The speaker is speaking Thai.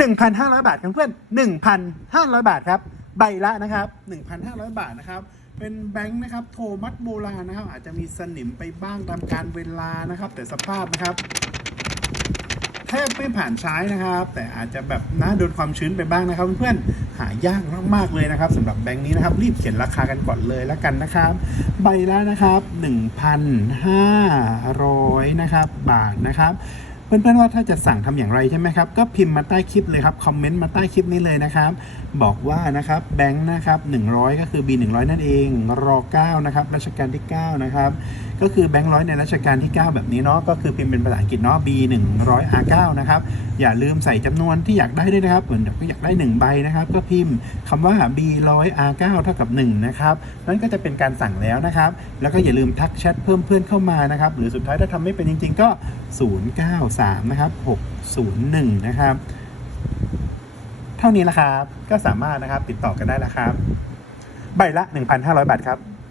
1,500 บาทครับเพื่อน 1,500 บาทครับ ใบละนะครับ 1,500 บาทนะครับ เป็นแบงค์นะครับโทมัสโบราณนะครับ อาจจะมีสนิมไปบ้างตามการเวลานะครับ แต่สภาพนะครับแทบไม่ผ่านใช้นะครับ แต่อาจจะแบบน่าโดนความชื้นไปบ้างนะครับ เพื่อนๆหายากมากๆเลยนะครับสำหรับแบงค์นี้นะครับ รีบเขียนราคากันก่อนเลยแล้วกันนะครับ ใบละนะครับ 1,500 นะครับ บาทนะครับ เพื่อนๆว่าถ้าจะสั่งทำอย่างไรใช่ไหมครับ ก็พิมพ์มาใต้คลิปเลยครับ คอมเมนต์มาใต้คลิปนี้เลยนะครับ บอกว่านะครับแบงค์นะครับ100 ก็คือ B 100นั่นเองรอ9นะครับรัชกาลที่9นะครับ ก็คือแบงค์ร้อยในรัชกาลที่ 9 แบบนี้เนาะ ก็คือพิมพ์เป็นภาษาอังกฤษเนาะ B 100 R 9นะครับ อย่าลืมใส่จำนวนที่อยากได้ด้วยนะครับ เหมือนก็อยากได้ 1 ใบนะครับ ก็พิมพ์คำว่า B 100 R 9เท่ากับ1นะครับนั่นก็จะเป็นการสั่งแล้วนะครับ แล้วก็อย่าลืมทักแชทเพิ่มเพื่อนเข้ามานะครับ หรือสุดท้ายถ้าทำไม่เป็นจริง ๆ ก็ 093 นะครับ 601 นะครับ เท่านี้ละครับ ก็สามารถนะครับติดต่อกันได้แล้วครับ ใบละ 1,500 บาทครับ